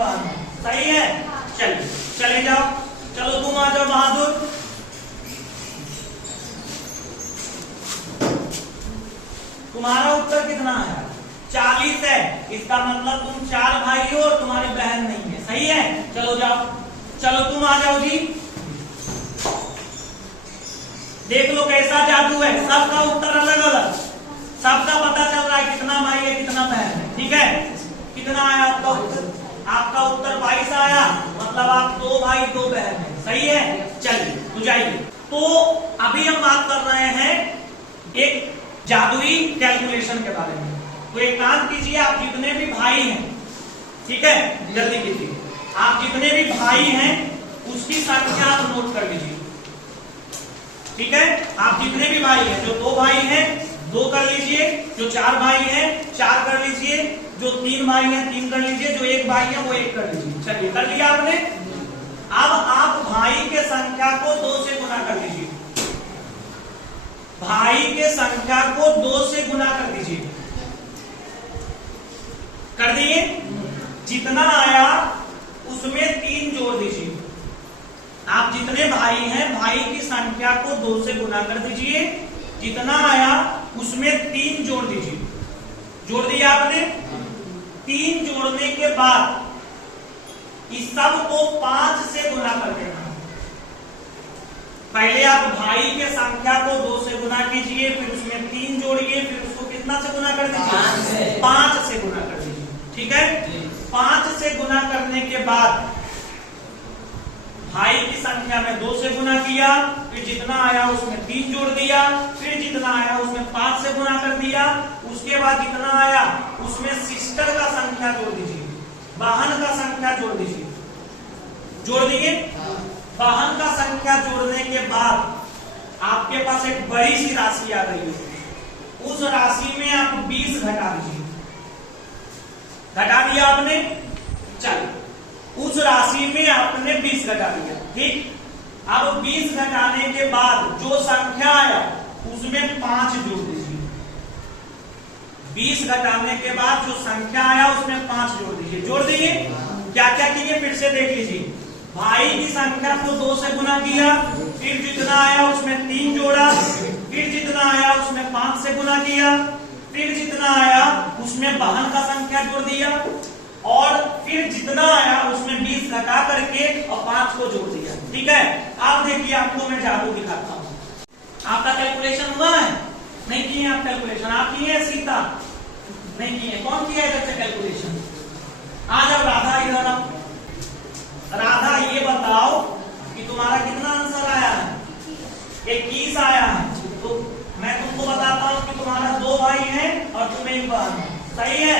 बहन हो, सही है। चलिए चले जाओ, चलो तुम आ जाओ बहादुर। तुम्हारा उत्तर कितना है? 40 है। इसका मतलब तुम 4 भाई हो और तुम्हारी बहन नहीं है, सही है। चलो जाओ, चलो तुम आ जाओ जी। देख लो कैसा जादू है, सबका उत्तर अलग अलग, सबका पता चल रहा है कितना भाई है कितना बहन है। ठीक है, कितना आया आपका उत्तर? आपका उत्तर 22 आया, मतलब आप 2 भाई 2 बहन है, सही है। चलिए तो जाइए। तो अभी हम बात कर रहे हैं एक जादुई कैलकुलेशन के बारे में। तो एक काम कीजिए, आप जितने भी भाई हैं, ठीक है, जल्दी कीजिए, आप जितने भी भाई हैं उसकी संख्या आप नोट कर लीजिए। ठीक है, आप जितने भी भाई हैं, जो 2 भाई हैं 2 कर लीजिए, जो 4 भाई हैं 4 कर लीजिए, जो 3 भाई हैं 3 कर लीजिए, जो 1 भाई है वो 1 कर लीजिए। चलिए कर लिया आपने। अब आप भाई के संख्या को 2 से गुना कर लीजिए, भाई के संख्या को 2 से गुना कर दीजिए। कर दिए? जितना आया उसमें 3 जोड़ दीजिए। आप जितने भाई हैं भाई की संख्या को 2 से गुना कर दीजिए, जितना आया उसमें 3 जोड़ दीजिए। जोड़ दिया आपने? 3 जोड़ने के बाद इस सब को 5 से गुना कर देना। पहले आप भाई के संख्या को 2 से गुना कीजिए, फिर उसमें 3 जोड़िए, फिर उसको कितना से गुना कर दीजिए? 5 से गुना कर दीजिए। ठीक है, 5 से गुना करने के बाद भाई की संख्या में 2 से गुना किया, फिर जितना आया उसमें 3 जोड़ दिया, फिर जितना आया उसमें 5 से गुना कर दिया, उसके बाद जितना आया उसमें सिस्टर का संख्या जोड़ दीजिए, बहन का संख्या जोड़ दीजिए। जोड़ दिए? बहन का संख्या जोड़ने के बाद आपके पास एक बड़ी सी राशि आ गई है, उस राशि में आप 20 घटा दीजिए। घटा दिया आपने? चलिए, उस राशि में आपने 20 घटा दिया। ठीक, अब 20 घटाने के बाद जो संख्या आया उसमें 5 जोड़ दीजिए। 20 घटाने के बाद जो संख्या आया उसमें 5 जोड़ दीजिए। जोड़ दिए? क्या क्या किए फिर से देख लीजिए। भाई की संख्या को 2 से गुना किया, फिर जितना आया उसमें 3 जोड़ा, फिर जितना आया उसमें 5 से गुना किया, फिर जितना आया उसमें बहन का संख्या जोड़ दिया, और फिर जितना आया उसमें 20 घटा करके और 5 को जोड़ दिया। ठीक है, आप देखिए, आपको मैं जादू दिखाता हूँ। आपका कैलकुलेशन हुआ है? नहीं किए आप कैलकुलेशन? आप किए सीता? नहीं किए। कौन किया इधर से कैलकुलेशन? आ जाओ राधा, इधर आओ। राधा, ये बताओ कि तुम्हारा कितना आंसर आया है? 21 आया है। तो मैं तुमको बताता हूँ कि तुम्हारा 2 भाई हैं और तुम 1 बहन हो, सही है।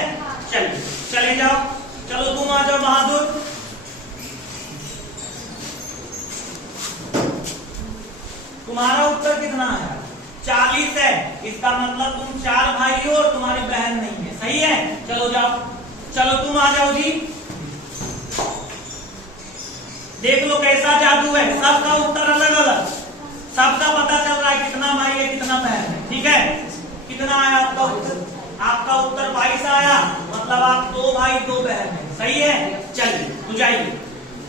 चलिए चले जाओ, चलो तुम आ जाओ बहादुर। तुम्हारा उत्तर कितना है? 40 है। इसका मतलब तुम 4 भाई हो और तुम्हारी बहन नहीं है, सही है। चलो जाओ, चलो तुम आ जाओ जी। देख लो कैसा जादू है, सबका उत्तर अलग अलग, सबका पता चल रहा है कितना भाई है कितना बहन है। ठीक है, कितना आया आपका उत्तर? आपका उत्तर 22 आया, मतलब आप 2 भाई 2 बहन है, सही है। चलिए तो जाइए।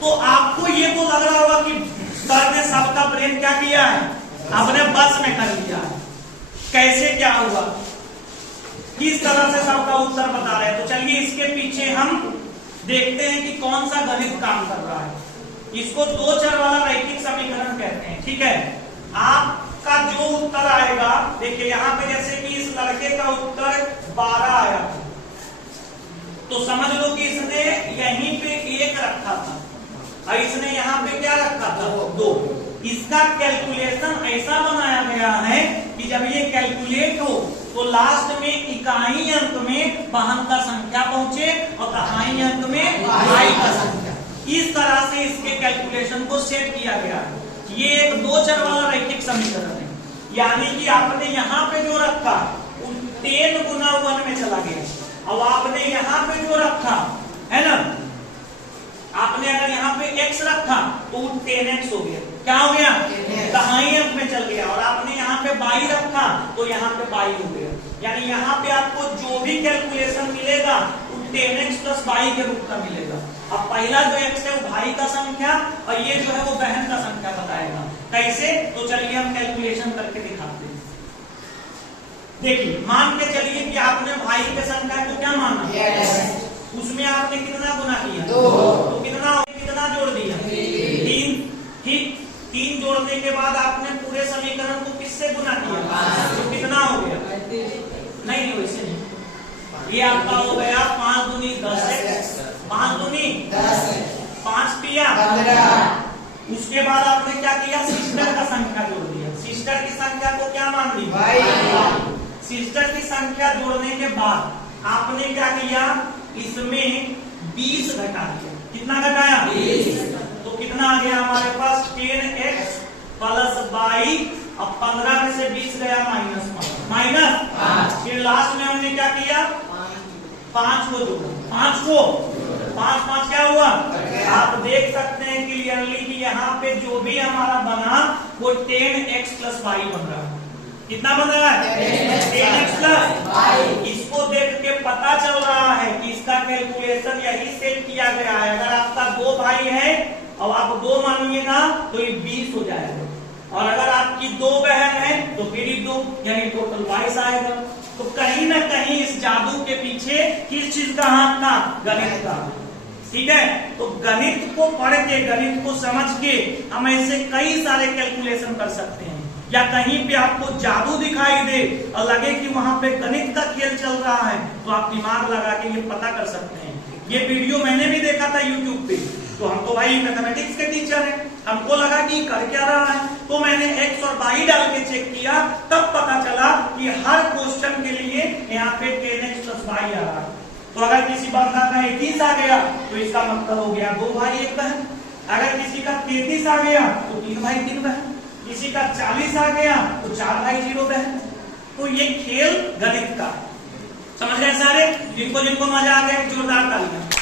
तो आपको ये तो लग रहा होगा कि सर ने सबका ब्रेन क्या किया है, अपने बस में कर लिया है। कैसे क्या हुआ, किस तरह से सबका उत्तर बता रहे हैं? तो चलिए इसके पीछे हम देखते हैं कि कौन सा गणित काम कर रहा है। इसको 2 चर वाला रैखिक समीकरण कहते हैं। ठीक है, आपका जो उत्तर आएगा, देखिए यहाँ पे जैसे कि इस लड़के का उत्तर 12 आया, तो समझ लो कि इसने यहीं पे 1 रखा था और इसने यहाँ पे क्या रखा था? 2। इसका कैलकुलेशन ऐसा बनाया गया है कि जब ये कैलकुलेट हो तो लास्ट में इकाई अंक में बहन का संख्या पहुंचे और दहाई अंक में भाई का संख्या। इस तरह से इसके कैलकुलेशन को सेट किया गया है। ये एक 2 चर वाला रैखिक समीकरण है, यानी कि आपने यहाँ पे जो रखा 10 गुना 1 में चला गया। अब आपने यहाँ पे जो रखा है ना, आपने अगर यहाँ पे x रखा तो 10x हो गया। क्या हो गया? दहाई अंक में चल गया। और आपने यहाँ पे y रखा तो यहाँ पे y हो गया। यानी यहाँ पे आपको जो भी कैलकुलेशन मिलेगा 10x प्लस वाई के रूप का मिलेगा। अब पहला जो x है वो भाई का संख्या और ये जो है वो बहन का संख्या बताएगा। कैसे? तो चलिए हम कैलकुलेशन करके दिखाते हैं। देखिए, मान के चलिए कि आपने भाई के संख्या को क्या माना, उसमें आपने कितना गुना किया, 2, तो कितना जोड़ दिया, 3। ठीक, 3 जोड़ने के बाद आपने पूरे समीकरण को किससे गुना किया, तो कितना हो गया, नहीं वैसे नहीं, ये आपका हो गया 5 दूनी 10x, 5 दूनी 10, 5 पिया 15। उसके बाद आपने क्या किया, सिस्टर का संख्या जोड़ दिया। सिस्टर की संख्या को क्या मान ली, भाई। सिस्टर की संख्या जोड़ने के बाद आपने क्या किया, इसमें 20 घटा दिया। कितना घटाया, 20। तो कितना आ गया हमारे पास, 10x प्लस वाई। अब 15 में से 20 गया माइनस। फिर लास्ट में हमने क्या किया, 5 को जोड़ा, 5 क्या हुआ, आप देख सकते हैं क्लियरली कि यहाँ पे जो भी हमारा बना वो 10x प्लस वाई बन रहा है। कितना बन रहा है, 10x प्लस वाई। इसको देख के पता चल रहा है कि इसका कैलकुलेशन यही सेट किया गया है। अगर आपका 2 भाई है और आप 2 मानिएगा तो ये 20 हो जाएगा, और अगर आपकी 2 बहन है तो फिर 2, यानी टोटल 22 आएगा। तो कहीं ना कहीं इस जादू के पीछे किस चीज का हाथ था, गणित का। ठीक है, तो गणित को पढ़ के, गणित को समझ के हम ऐसे कई सारे कैलकुलेशन कर सकते हैं। या कहीं पे आपको जादू दिखाई दे और लगे कि वहां पे गणित का खेल चल रहा है, तो आप दिमाग लगा के ये पता कर सकते हैं। ये वीडियो मैंने भी देखा था यूट्यूब पे, तो हम तो भाई मैथमेटिक्स के टीचर हैं, हमको लगा कि कर क्या रहा है, तो मैंने x और y डाल के चेक किया, तब पता चला कि हर क्वेश्चन के लिए यहाँ पे 10x प्लस y आ रहा है। तो अगर किसी बंदा का 21 आ गया तो इसका मतलब हो गया 2 भाई 1 बहन। अगर किसी का 33 आ गया तो 3 भाई 3 बहन। किसी का 40 आ गया तो 4 भाई 0 बहन। तो ये खेल गणित का, समझ गए सारे? जिनको जिनको मजा आ गया जोरदार तालियां।